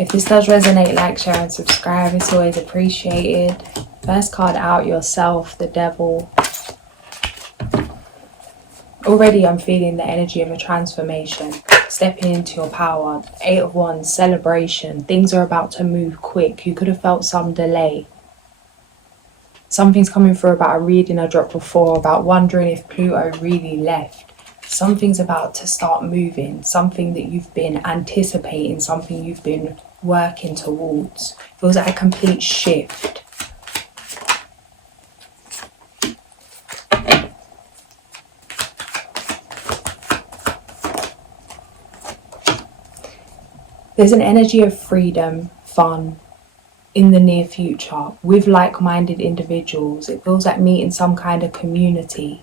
If this does resonate, like, share and subscribe. It's always appreciated. First card out, yourself, the devil. Already I'm feeling the energy of a transformation, stepping into your power. 8 of Wands, celebration. Things are about to move quick. You could have felt some delay. Something's coming through about a reading I dropped before, about wondering if Pluto really left. Something's about to start moving, something that you've been anticipating, something you've been working towards. Feels like a complete shift. There's an energy of freedom, fun in the near future with like-minded individuals. It feels like meeting some kind of community.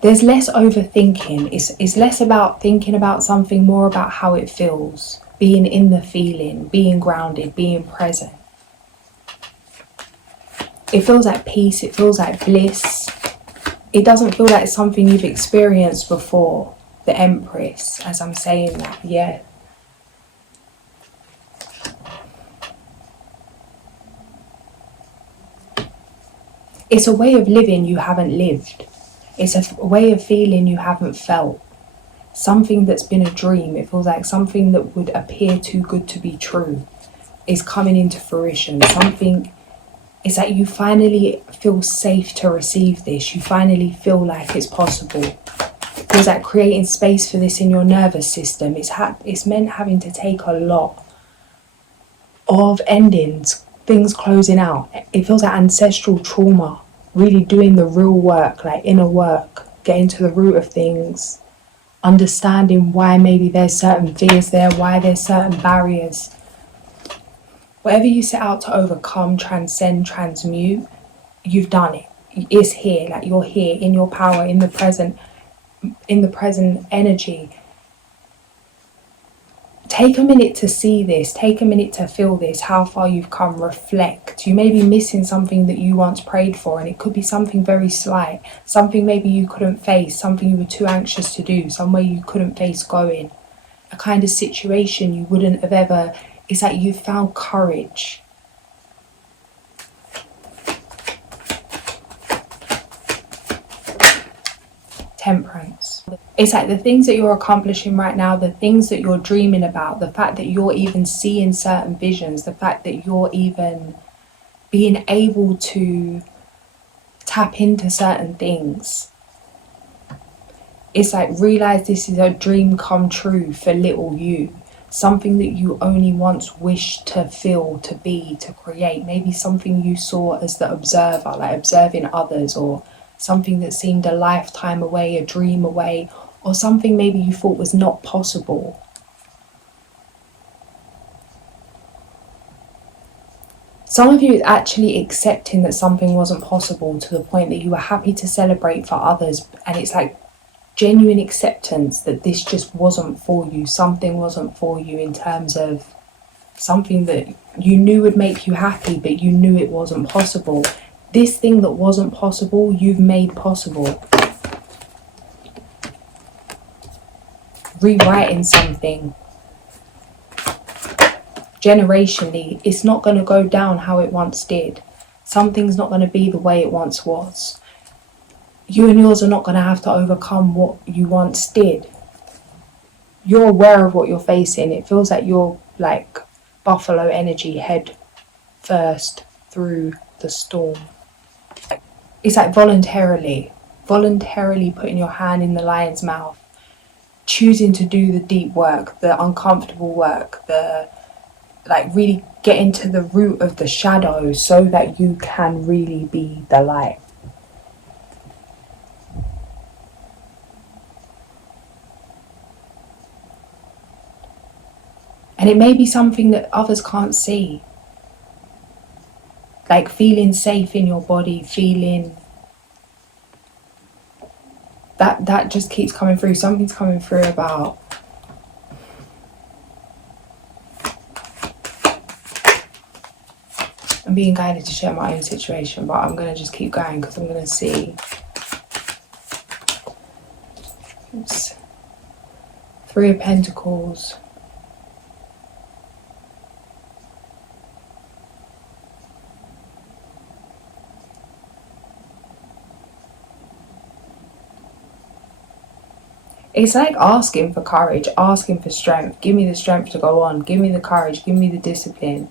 There's less overthinking. It's less about thinking about something, more about how it feels. Being in the feeling, being grounded, being present. It feels like peace, it feels like bliss. It doesn't feel like something you've experienced before. The Empress, as I'm saying that, yeah. It's a way of living you haven't lived. It's a way of feeling you haven't felt. Something that's been a dream. It feels like something that would appear too good to be true is coming into fruition. Something, it's like you finally feel safe to receive this. You finally feel like it's possible. It feels like creating space for this in your nervous system. It's meant having to take a lot of endings, things closing out. It feels like ancestral trauma. Really doing the real work, like inner work, getting to the root of things, understanding why maybe there's certain fears there, why there's certain barriers. Whatever you set out to overcome, transcend, transmute, you've done it. It's here, like you're here in your power, in the present energy. Take a minute to see this, take a minute to feel this, how far you've come, reflect. You may be missing something that you once prayed for, and it could be something very slight, something maybe you couldn't face, something you were too anxious to do, somewhere you couldn't face going, a kind of situation you wouldn't have ever, it's like you've found courage. Temperance. It's like the things that you're accomplishing right now, the things that you're dreaming about, the fact that you're even seeing certain visions, the fact that you're even being able to tap into certain things. It's like realize this is a dream come true for little you. Something that you only once wished to feel, to be, to create. Maybe something you saw as the observer, like observing others, or something that seemed a lifetime away, a dream away, or something maybe you thought was not possible. Some of you is actually accepting that something wasn't possible to the point that you were happy to celebrate for others, and it's like genuine acceptance that this just wasn't for you, something wasn't for you in terms of something that you knew would make you happy, but you knew it wasn't possible. This thing that wasn't possible, you've made possible. Rewriting something. Generationally, it's not going to go down how it once did. Something's not going to be the way it once was. You and yours are not going to have to overcome what you once did. You're aware of what you're facing. It feels like you're like buffalo energy, head first through the storm. It's like voluntarily putting your hand in the lion's mouth, choosing to do the deep work, the uncomfortable work, the like really getting to the root of the shadow so that you can really be the light. And it may be something that others can't see. Like feeling safe in your body, feeling that just keeps coming through. Something's coming through about I'm being guided to share my own situation, but I'm going to just keep going because I'm going to see. Oops. Three of Pentacles. It's like asking for courage, asking for strength. Give me the strength to go on. Give me the courage. Give me the discipline.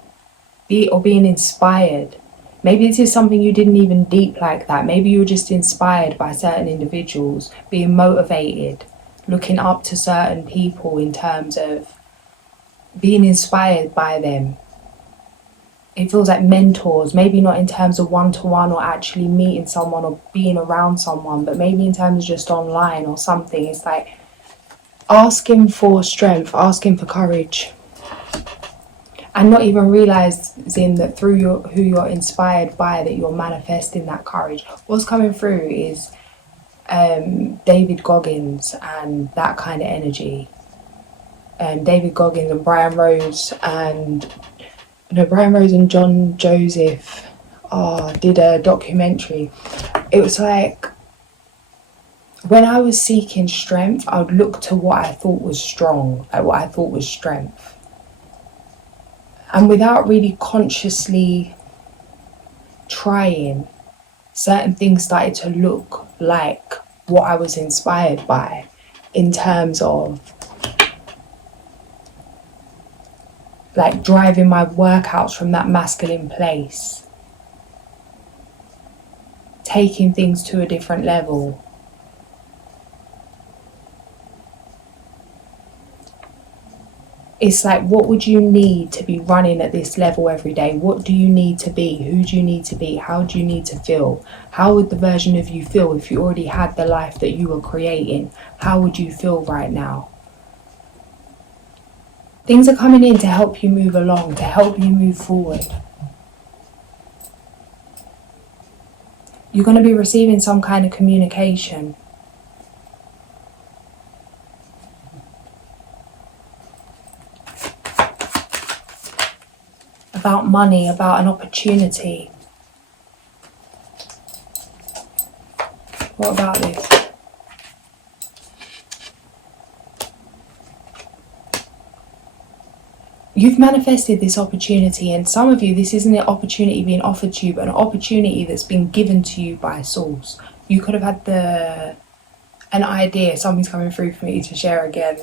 Being inspired. Maybe this is something you didn't even deep like that. Maybe you were just inspired by certain individuals, being motivated, looking up to certain people in terms of being inspired by them. It feels like mentors, maybe not in terms of one-to-one or actually meeting someone or being around someone, but maybe in terms of just online or something. It's like asking for strength, asking for courage, and not even realizing that through who you're inspired by, that you're manifesting that courage. What's coming through is David Goggins and that kind of energy. David Goggins and Brian Rose and John Joseph did a documentary. It was like, when I was seeking strength, I would look to what I thought was strong, like what I thought was strength. And without really consciously trying, certain things started to look like what I was inspired by, in terms of like driving my workouts from that masculine place, taking things to a different level. It's like, what would you need to be running at this level every day? What do you need to be? Who do you need to be? How do you need to feel? How would the version of you feel if you already had the life that you were creating? How would you feel right now? Things are coming in to help you move along, to help you move forward. You're going to be receiving some kind of communication. About money, about an opportunity. What about this? You've manifested this opportunity, and some of you, this isn't an opportunity being offered to you, but an opportunity that's been given to you by source. You could have had an idea. Something's coming through for me to share again.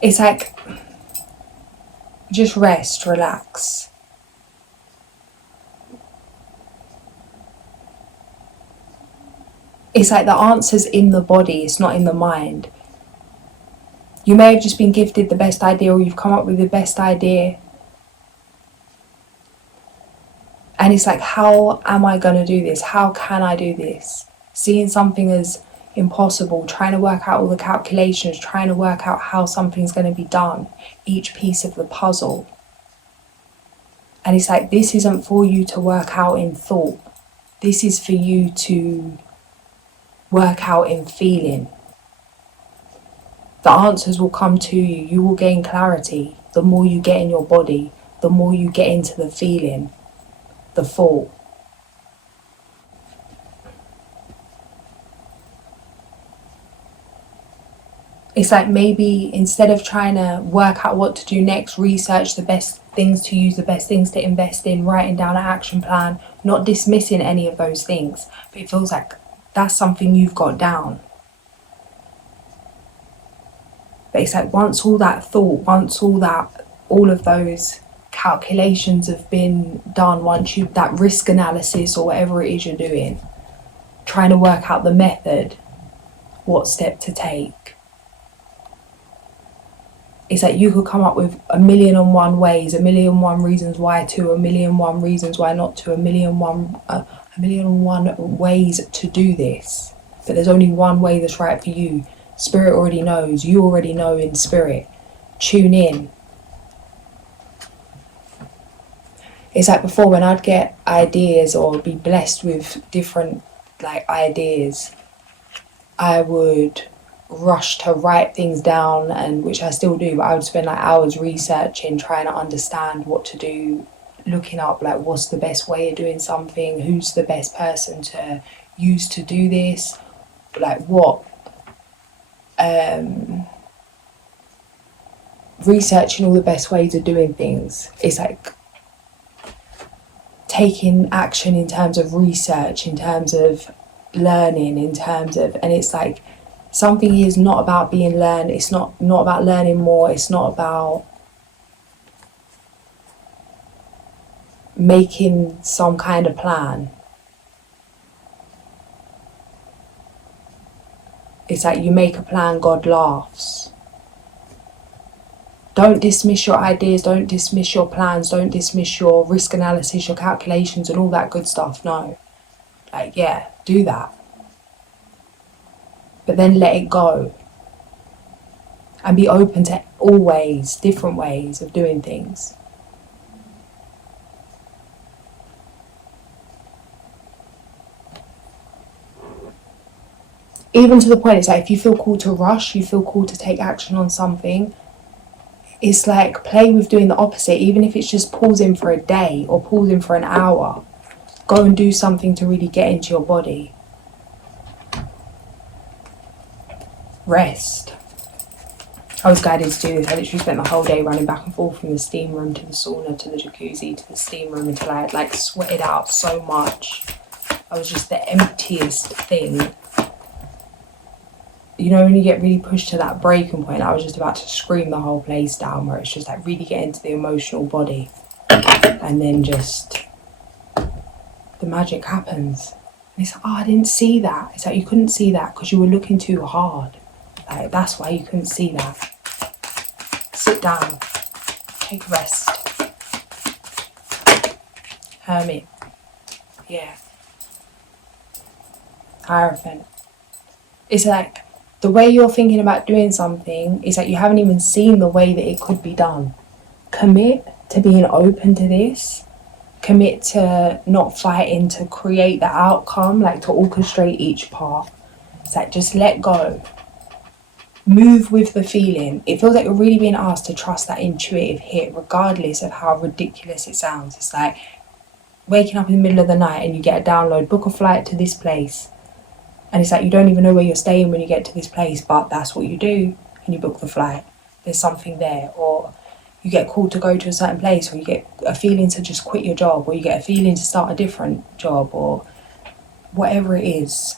It's like, just rest, relax. It's like the answer's in the body, it's not in the mind. You may have just been gifted the best idea, or you've come up with the best idea. And it's like, how am I going to do this? How can I do this? Seeing something as impossible, trying to work out all the calculations, trying to work out how something's going to be done, each piece of the puzzle. And it's like, this isn't for you to work out in thought. This is for you to work out in feeling. The answers will come to you. You will gain clarity. The more you get in your body, the more you get into the feeling, the thought. It's like, maybe instead of trying to work out what to do next, research the best things to use, the best things to invest in, writing down an action plan, not dismissing any of those things. But it feels like that's something you've got down. But it's like, once all that thought, once all of those calculations have been done, once that risk analysis or whatever it is you're doing, trying to work out the method, what step to take. It's like, you could come up with 1,000,001 ways, 1,000,001 reasons why to, 1,000,001 reasons why not to, 1,000,001 ways to do this. But there's only one way that's right for you. Spirit already knows. You already know in spirit. Tune in. It's like, before, when I'd get ideas or be blessed with different ideas, I would rush to write things down, and which I still do, but I would spend hours researching, trying to understand what to do, looking up what's the best way of doing something, who's the best person to use to do this, what researching all the best ways of doing things. It's like taking action in terms of research, in terms of learning, in terms of, and it's like something is not about being learned. It's not about learning more. It's not about making some kind of plan. It's like you make a plan, God laughs. Don't dismiss your ideas, don't dismiss your plans, don't dismiss your risk analysis, your calculations and all that good stuff. No. Like, yeah, do that. But then let it go. And be open to always different ways of doing things. Even to the point, it's like if you feel called to rush, you feel called to take action on something, it's like play with doing the opposite, even if it's just pausing for a day or pausing for an hour. Go and do something to really get into your body. Rest. I was guided to do this. I literally spent the whole day running back and forth from the steam room to the sauna to the jacuzzi to the steam room until I had like sweated out so much. I was just the emptiest thing. You know, when you get really pushed to that breaking point, I was just about to scream the whole place down, where it's just like really get into the emotional body. And then just the magic happens. And it's like, oh, I didn't see that. It's like you couldn't see that because you were looking too hard. Like, that's why you couldn't see that. Sit down. Take a rest. Hermit. Yeah. Hierophant. It's like, the way you're thinking about doing something is that you haven't even seen the way that it could be done. Commit to being open to this. Commit to not fighting to create the outcome, like to orchestrate each part. It's like just let go. Move with the feeling. It feels like you're really being asked to trust that intuitive hit, regardless of how ridiculous it sounds. It's like waking up in the middle of the night and you get a download, book a flight to this place. And it's like you don't even know where you're staying when you get to this place, but that's what you do, and you book the flight. There's something there. Or you get called to go to a certain place, or you get a feeling to just quit your job, or you get a feeling to start a different job, or whatever it is.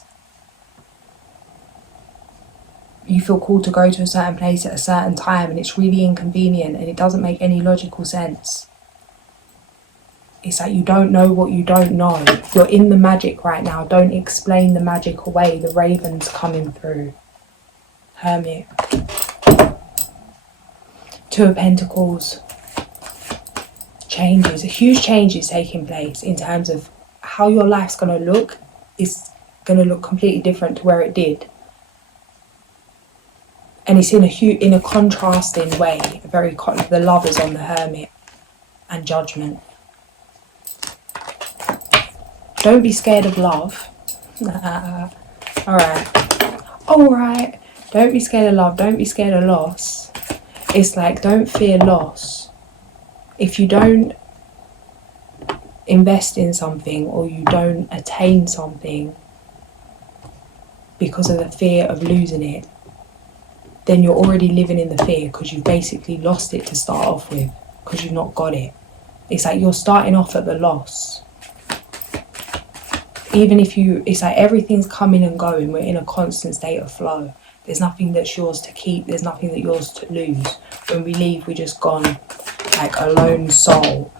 You feel called to go to a certain place at a certain time, and it's really inconvenient, and it doesn't make any logical sense. It's like you don't know what you don't know. You're in the magic right now. Don't explain the magic away. The raven's coming through. Hermit. Two of Pentacles. Changes. Huge changes taking place in terms of how your life's going to look. It's going to look completely different to where it did. And it's in a contrasting way. The Lovers on the Hermit. And Judgment. Don't be scared of love. Alright. Don't be scared of love. Don't be scared of loss. It's like, don't fear loss. If you don't invest in something or you don't attain something because of the fear of losing it, then you're already living in the fear because you've basically lost it to start off with because you've not got it. It's like you're starting off at the loss. Even if it's like everything's coming and going, we're in a constant state of flow. There's nothing that's yours to keep, there's nothing that's yours to lose. When we leave, we're just gone like a lone soul.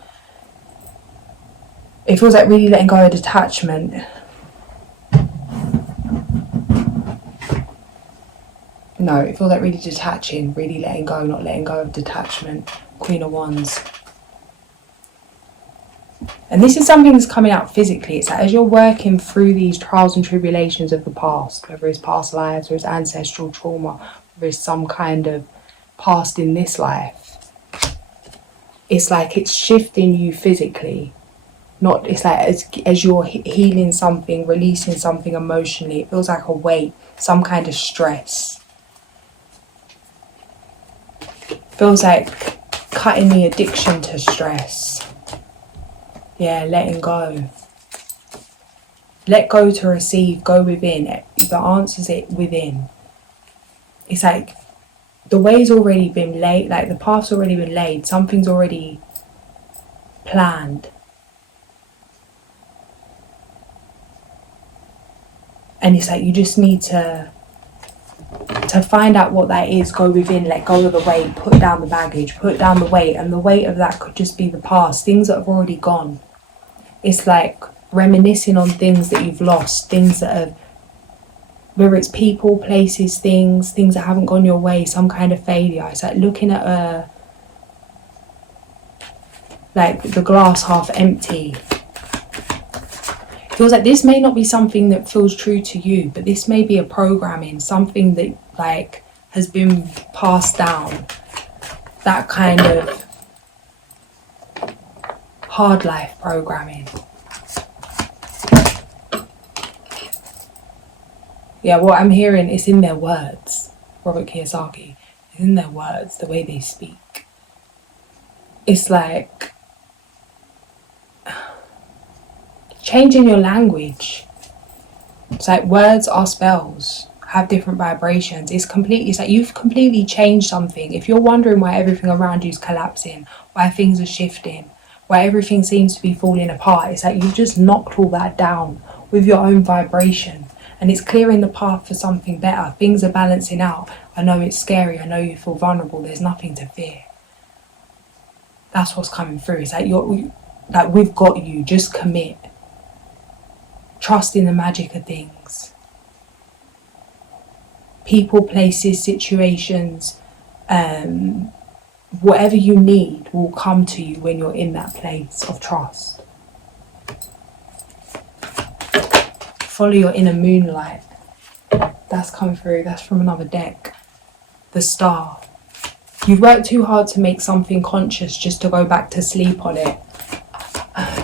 It feels like really letting go of detachment. No, it feels like really detaching, really letting go, not letting go of detachment. Queen of Wands. And this is something that's coming out physically. It's like as you're working through these trials and tribulations of the past, whether it's past lives or it's ancestral trauma, or it's some kind of past in this life, it's like it's shifting you physically. Not, it's like as you're healing something, releasing something emotionally, it feels like a weight, some kind of stress. Feels like cutting the addiction to stress. Yeah, letting go. Let go to receive, go within. The answer's it within. It's like the way's already been laid, like the path's already been laid, something's already planned. And it's like you just need to find out what that is, go within, let go of the weight, put down the baggage, put down the weight, and the weight of that could just be the past, things that have already gone. It's like reminiscing on things that you've lost, things that have, whether it's people, places, things that haven't gone your way, some kind of failure. It's like looking at like the glass half empty. It feels like this may not be something that feels true to you, but this may be a programming, something that like has been passed down, that kind of hard life programming. Yeah, what I'm hearing is in their words. Robert Kiyosaki, is in their words, the way they speak. It's like changing your language. It's like words are spells, have different vibrations. It's like you've completely changed something. If you're wondering why everything around you is collapsing, why things are shifting, why everything seems to be falling apart, it's like you've just knocked all that down with your own vibration. And it's clearing the path for something better. Things are balancing out. I know it's scary. I know you feel vulnerable. There's nothing to fear. That's what's coming through. It's like we've got you. Just commit. Trust in the magic of things. People, places, situations, whatever you need will come to you when you're in that place of trust. Follow your inner moonlight. That's come through. That's from another deck. The Star. You've worked too hard to make something conscious just to go back to sleep on it.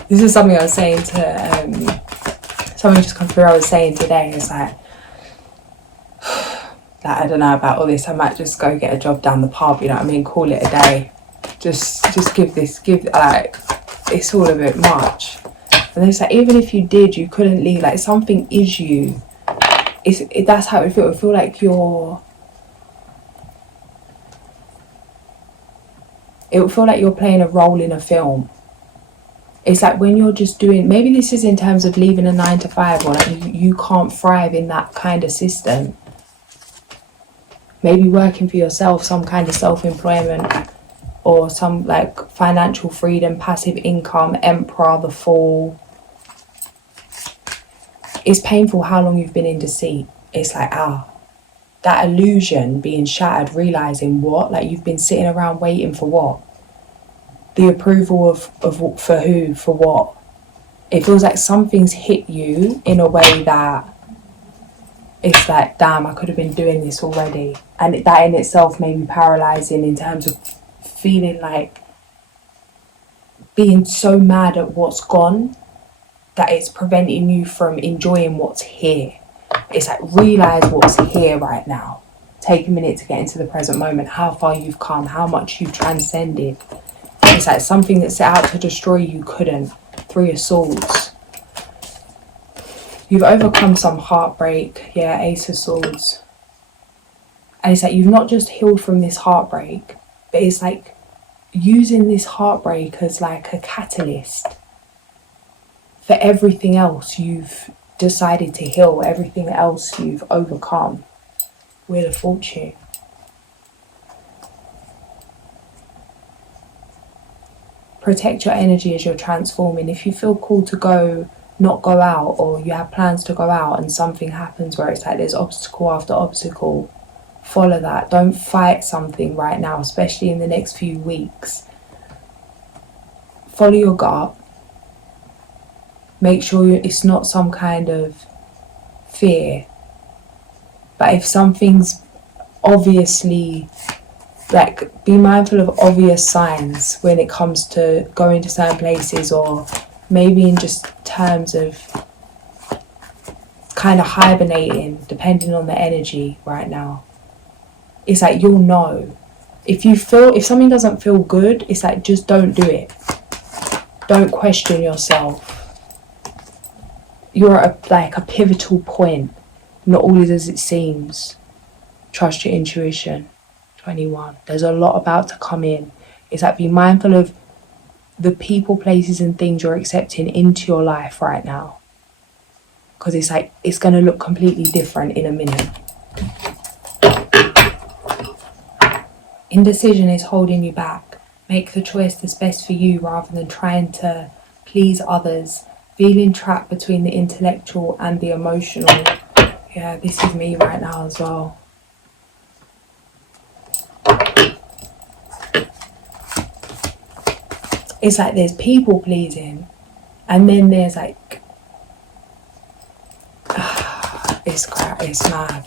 This is something I was saying to someone just come through. I was saying today, it's like I don't know about all this. I might just go get a job down the pub, you know what I mean? Call it a day. Just give like, it's all a bit much. And it's like, even if you did, you couldn't leave. Like, something is you. That's how it feels. It feel like it would feel like you're playing a role in a film. It's like when you're just doing, maybe this is in terms of leaving a 9-to-5, or like you can't thrive in that kind of system. Maybe working for yourself, some kind of self-employment, or some like financial freedom, passive income, Emperor, the Fool. It's painful how long you've been in deceit. It's like, that illusion being shattered, realising what? Like, you've been sitting around waiting for what? The approval of for who? For what? It feels like something's hit you in a way that it's like, damn, I could have been doing this already. And that in itself may be paralysing in terms of feeling like being so mad at what's gone that it's preventing you from enjoying what's here. It's like, realise what's here right now. Take a minute to get into the present moment, how far you've come, how much you've transcended. It's like something that set out to destroy you couldn't. 3 of Swords. You've overcome some heartbreak. Yeah, Ace of Swords. And it's like you've not just healed from this heartbreak, but it's like using this heartbreak as like a catalyst for everything else you've decided to heal, everything else you've overcome. Wheel of Fortune. Protect your energy as you're transforming. If you feel called to not go out, or you have plans to go out and something happens where it's like there's obstacle after obstacle, follow that. Don't fight something right now, especially in the next few weeks. Follow your gut. Make sure it's not some kind of fear. But if something's obviously, like, be mindful of obvious signs when it comes to going to certain places, or maybe in just terms of kind of hibernating, depending on the energy right now. It's like, you'll know. If something doesn't feel good, it's like, just don't do it. Don't question yourself. You're at a pivotal point. Not all is as it seems. Trust your intuition. 21. There's a lot about to come in. It's like, be mindful of the people, places and things you're accepting into your life right now. Because it's like, it's going to look completely different in a minute. Indecision is holding you back. Make the choice that's best for you rather than trying to please others. Feeling trapped between the intellectual and the emotional. Yeah, this is me right now as well. It's like there's people pleasing, and then there's like, it's mad.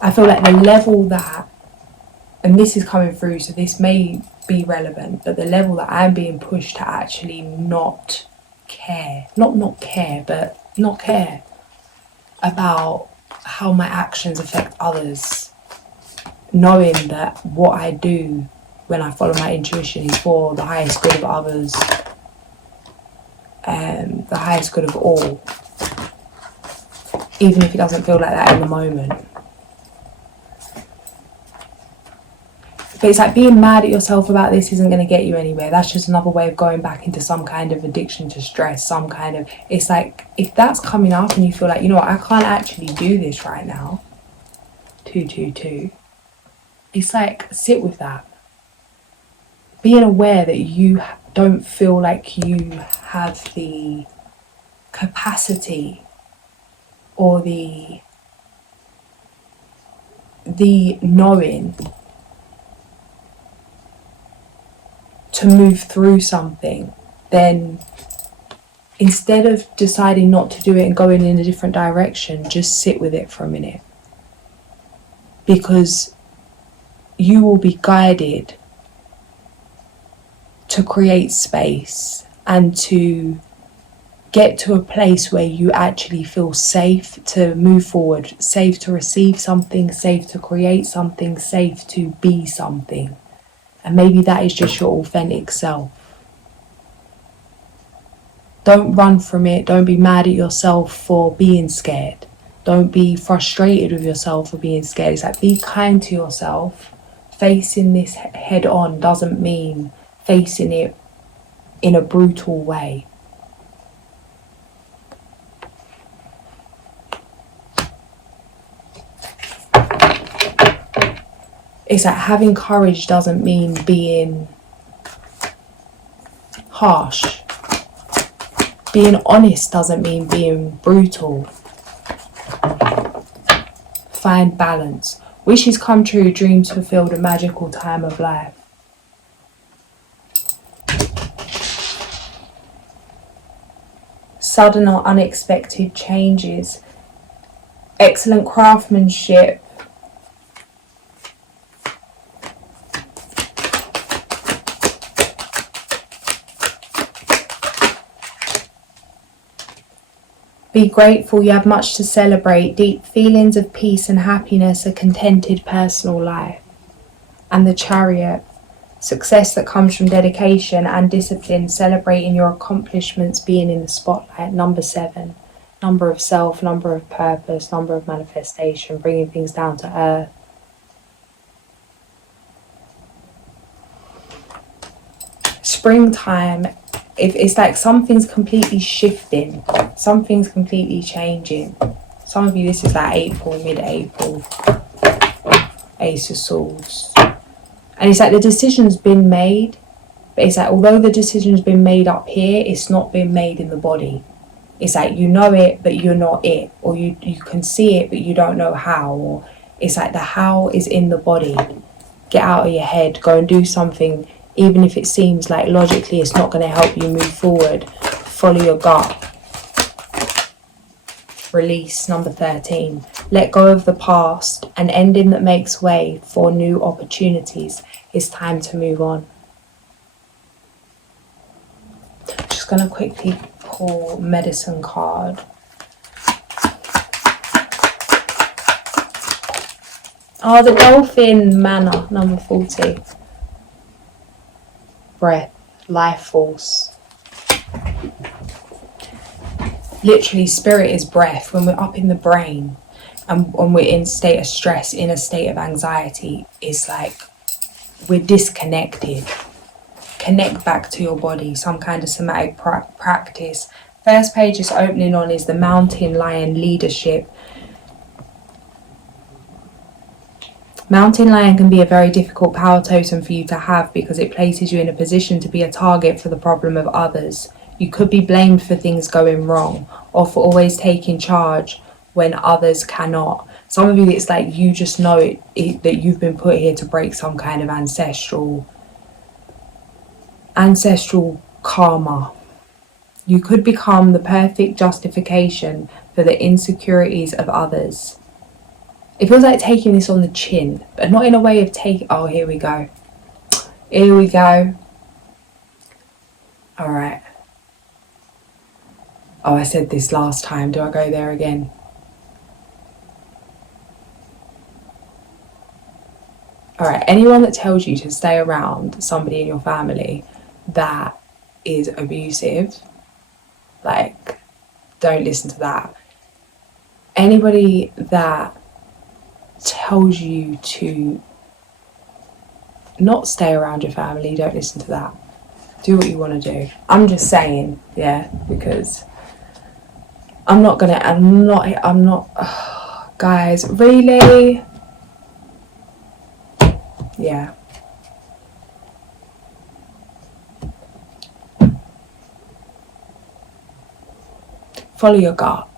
I feel like the level that, and this is coming through, so this may be relevant, but the level that I'm being pushed to actually not care about how my actions affect others. Knowing that what I do when I follow my intuition is for the highest good of others, the highest good of all, even if it doesn't feel like that in the moment. But it's like, being mad at yourself about this isn't going to get you anywhere. That's just another way of going back into some kind of addiction to stress, some kind of, it's like, if that's coming up and you feel like, you know what, I can't actually do this right now, 222. It's like, sit with that. Being aware that you don't feel like you have the capacity or the knowing to move through something, then instead of deciding not to do it and going in a different direction, just sit with it for a minute. Because you will be guided to create space and to get to a place where you actually feel safe to move forward, safe to receive something, safe to create something, safe to be something. And maybe that is just your authentic self. Don't run from it. Don't be mad at yourself for being scared. Don't be frustrated with yourself for being scared. It's like, be kind to yourself. Facing this head on doesn't mean facing it in a brutal way. It's like, having courage doesn't mean being harsh. Being honest doesn't mean being brutal. Find balance. Wishes come true, dreams fulfilled, a magical time of life. Sudden or unexpected changes. Excellent craftsmanship. Be grateful, you have much to celebrate. Deep feelings of peace and happiness, a contented personal life. And the Chariot, success that comes from dedication and discipline, celebrating your accomplishments, being in the spotlight. Number 7, number of self, number of purpose, number of manifestation, bringing things down to earth. Springtime, if it's like something's completely shifting, something's completely changing. Some of you, this is like April, mid-April, Ace of Swords. And it's like the decision's been made, but it's like, although the decision's been made up here, it's not been made in the body. It's like, you know it, but you're not it. Or you can see it, but you don't know how. Or it's like the how is in the body. Get out of your head, go and do something. Even if it seems like logically it's not going to help you move forward, follow your gut. Release, number 13. Let go of the past, an ending that makes way for new opportunities. It's time to move on. Just going to quickly pull medicine card. Oh, the Dolphin, MANNA, number 40. Breath, life force. Literally, spirit is breath. When we're up in the brain and when we're in a state of stress, in a state of anxiety, it's like we're disconnected. Connect back to your body, some kind of somatic practice. First page is opening on is the Mountain Lion leadership. Mountain Lion can be a very difficult power totem for you to have because it places you in a position to be a target for the problem of others. You could be blamed for things going wrong or for always taking charge when others cannot. Some of you, it's like you just know that you've been put here to break some kind of ancestral karma. You could become the perfect justification for the insecurities of others. It feels like taking this on the chin, but not in a way of oh, here we go. Here we go. All right. Oh, I said this last time. Do I go there again? All right. Anyone that tells you to stay around somebody in your family that is abusive, like, don't listen to that. Anybody that tells you to not stay around your family, don't listen to that. Do what you want to do. I'm just saying, yeah, because I'm not, guys, really? Yeah. Follow your gut.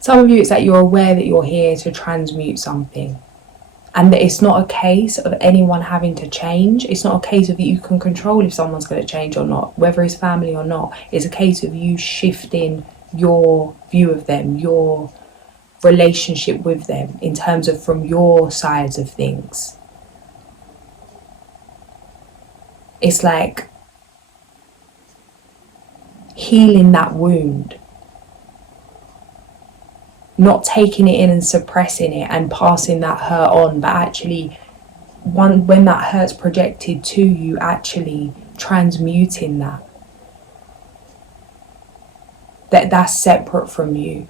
Some of you, it's that you're aware that you're here to transmute something. And that it's not a case of anyone having to change. It's not a case of you can control if someone's going to change or not, whether it's family or not. It's a case of you shifting your view of them, your relationship with them in terms of from your sides of things. It's like healing that wound. Not taking it in and suppressing it and passing that hurt on, but actually when that hurt's projected to you, actually transmuting that's separate from you,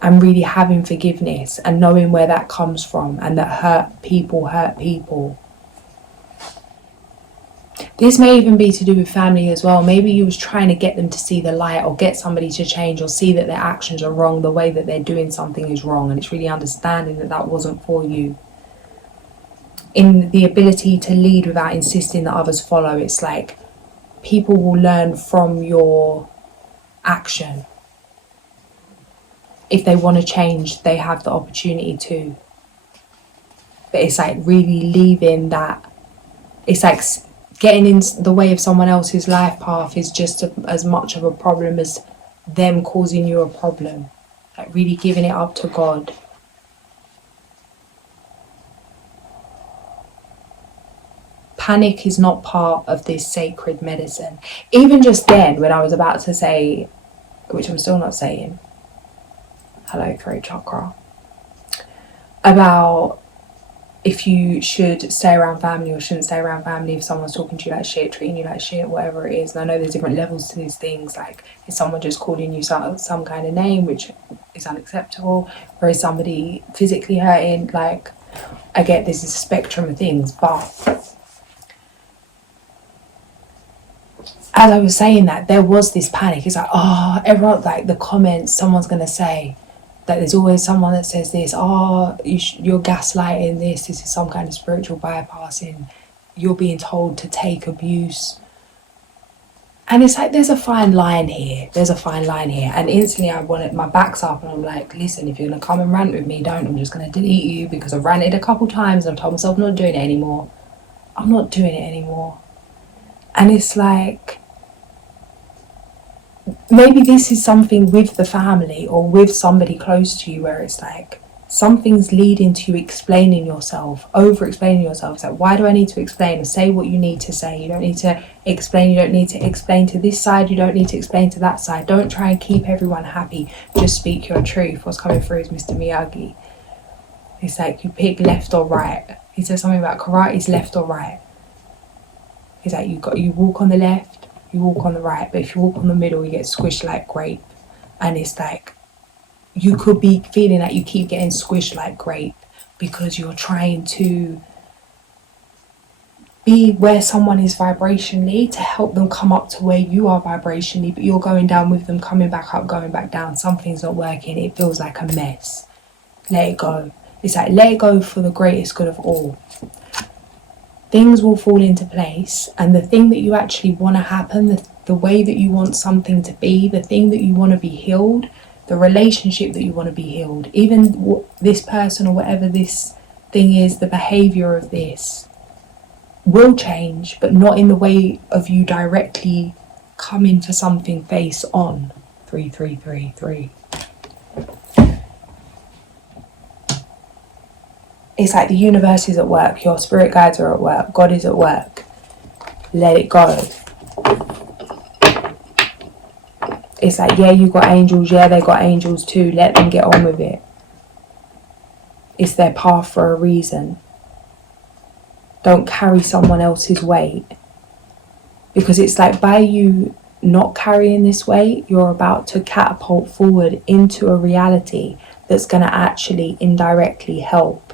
and really having forgiveness and knowing where that comes from, and that hurt people. This may even be to do with family as well. Maybe you was trying to get them to see the light, or get somebody to change, or see that their actions are wrong, the way that they're doing something is wrong, and it's really understanding that that wasn't for you. In the ability to lead without insisting that others follow, it's like people will learn from your action. If they want to change, they have the opportunity to. But it's like really leaving that, it's like getting in the way of someone else's life path is just as much of a problem as them causing you a problem. Like really giving it up to God. Panic is not part of this sacred medicine. Even just then, when I was about to say, which I'm still not saying, hello throat chakra, about if you should stay around family or shouldn't stay around family, if someone's talking to you like shit, treating you like shit, whatever it is. And I know there's different levels to these things, like is someone just calling you some kind of name which is unacceptable, or is somebody physically hurting? Like, I get this is a spectrum of things, but as I was saying that, there was this panic. It's like, oh, everyone, like the comments, someone's going to say that there's always someone that says this, oh, you're gaslighting this is some kind of spiritual bypassing, you're being told to take abuse. And it's like, there's a fine line here. And instantly I wanted, my back's up and I'm like, listen, if you're going to come and rant with me, don't. I'm just going to delete you because I've ranted a couple times and I've told myself I'm not doing it anymore. And it's like, maybe this is something with the family or with somebody close to you where it's like something's leading to you explaining yourself, over explaining yourself. It's like, why do I need to explain? Say what you need to say. You don't need to explain. You don't need to explain to this side. You don't need to explain to that side. Don't try and keep everyone happy. Just speak your truth. What's coming through is Mr. Miyagi. It's like you pick left or right. He says something about karate's left or right. He's like, you walk on the left, you walk on the right, but if you walk on the middle, you get squished like grape. And it's like, you could be feeling like you keep getting squished like grape because you're trying to be where someone is vibrationally to help them come up to where you are vibrationally, but you're going down with them, coming back up, going back down. Something's not working. It feels like a mess. Let it go. It's like, let it go for the greatest good of all. Things will fall into place, and the thing that you actually want to happen, the way that you want something to be, the thing that you want to be healed, the relationship that you want to be healed, even this person or whatever this thing is, the behavior of this will change, but not in the way of you directly coming to something face on. 3. It's like the universe is at work, your spirit guides are at work, God is at work. Let it go. It's like, yeah, you got angels, yeah, they got angels too. Let them get on with it. It's their path for a reason. Don't carry someone else's weight. Because it's like, by you not carrying this weight, you're about to catapult forward into a reality that's going to actually indirectly help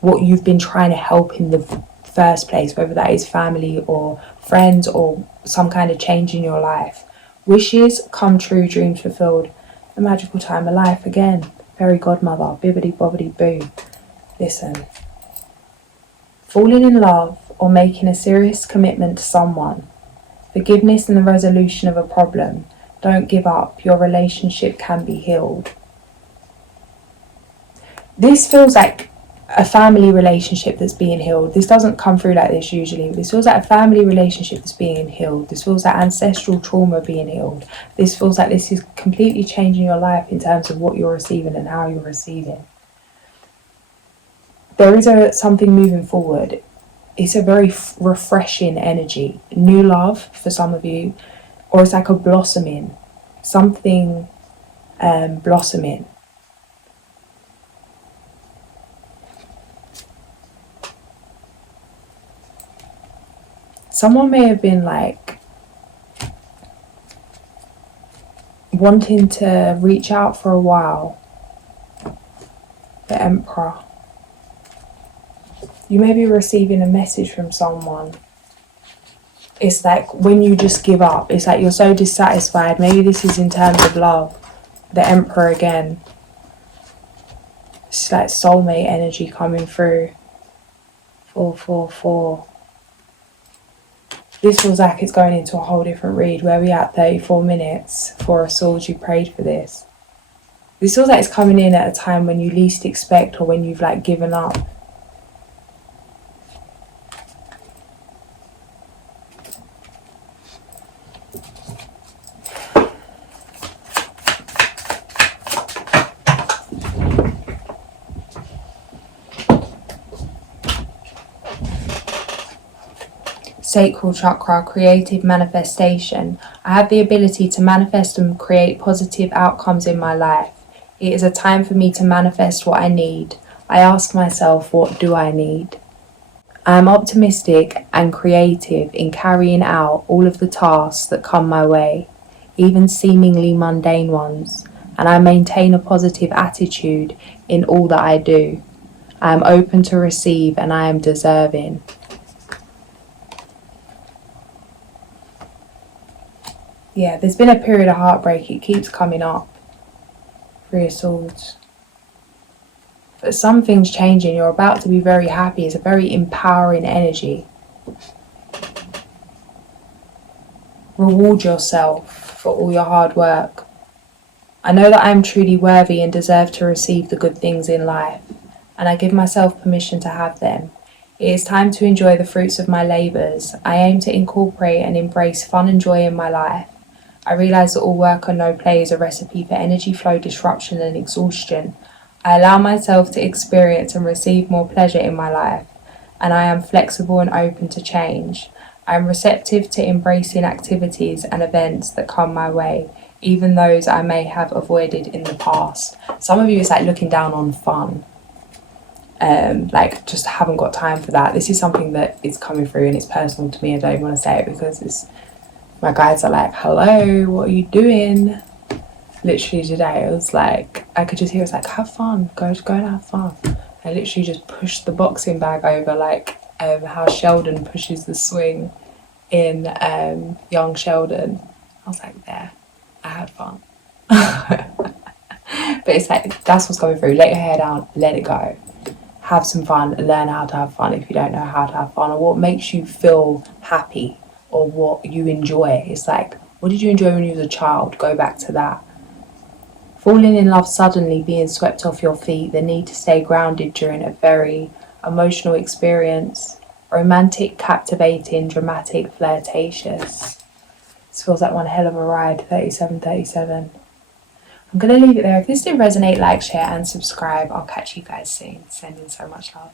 what you've been trying to help in the first place, whether that is family or friends or some kind of change in your life. Wishes come true, dreams fulfilled. A magical time of life again. Fairy godmother, bibbidi bobbidi boo. Listen. Falling in love or making a serious commitment to someone. Forgiveness and the resolution of a problem. Don't give up. Your relationship can be healed. This feels like a family relationship that's being healed. This doesn't come through like this usually. This feels like a family relationship that's being healed. This feels like ancestral trauma being healed. This feels like this is completely changing your life in terms of what you're receiving and how you're receiving. There is something moving forward. It's a very refreshing energy. New love for some of you, or it's like a blossoming. Something blossoming. Someone may have been like wanting to reach out for a while. The Emperor. You may be receiving a message from someone. It's like when you just give up. It's like you're so dissatisfied. Maybe this is in terms of love. The Emperor again. It's like soulmate energy coming through. 4. This feels like it's going into a whole different read. Where we at 34 minutes for a Swords, you prayed for this. This feels like it's coming in at a time when you least expect, or when you've like given up. Sacral chakra, creative manifestation. I have the ability to manifest and create positive outcomes in my life. It is a time for me to manifest what I need. I ask myself, what do I need? I am optimistic and creative in carrying out all of the tasks that come my way, even seemingly mundane ones, and I maintain a positive attitude in all that I do. I am open to receive and I am deserving. Yeah, there's been a period of heartbreak. It keeps coming up. 3 of Swords. But something's changing. You're about to be very happy. It's a very empowering energy. Reward yourself for all your hard work. I know that I am truly worthy and deserve to receive the good things in life, and I give myself permission to have them. It is time to enjoy the fruits of my labours. I aim to incorporate and embrace fun and joy in my life. I realise that all work and no play is a recipe for energy flow disruption and exhaustion. I allow myself to experience and receive more pleasure in my life, and I am flexible and open to change. I am receptive to embracing activities and events that come my way, even those I may have avoided in the past. Some of you is like looking down on fun. Like just haven't got time for that. This is something that is coming through and it's personal to me. I don't even want to say it because my guides are like, hello, what are you doing? Literally today, it was like, I could just hear it's like, have fun, go and have fun. I literally just pushed the boxing bag over, like how Sheldon pushes the swing in Young Sheldon. I was like, there, I had fun. But it's like, that's what's going through. Let your hair down, let it go. Have some fun, learn how to have fun if you don't know how to have fun, or what makes you feel happy, or what you enjoy. It's like, what did you enjoy when you were a child? Go back to that. Falling in love suddenly, being swept off your feet, the need to stay grounded during a very emotional experience. Romantic, captivating, dramatic, flirtatious. This feels like one hell of a ride, 3737. I'm going to leave it there. If this did resonate, like, share and subscribe. I'll catch you guys soon. Sending so much love.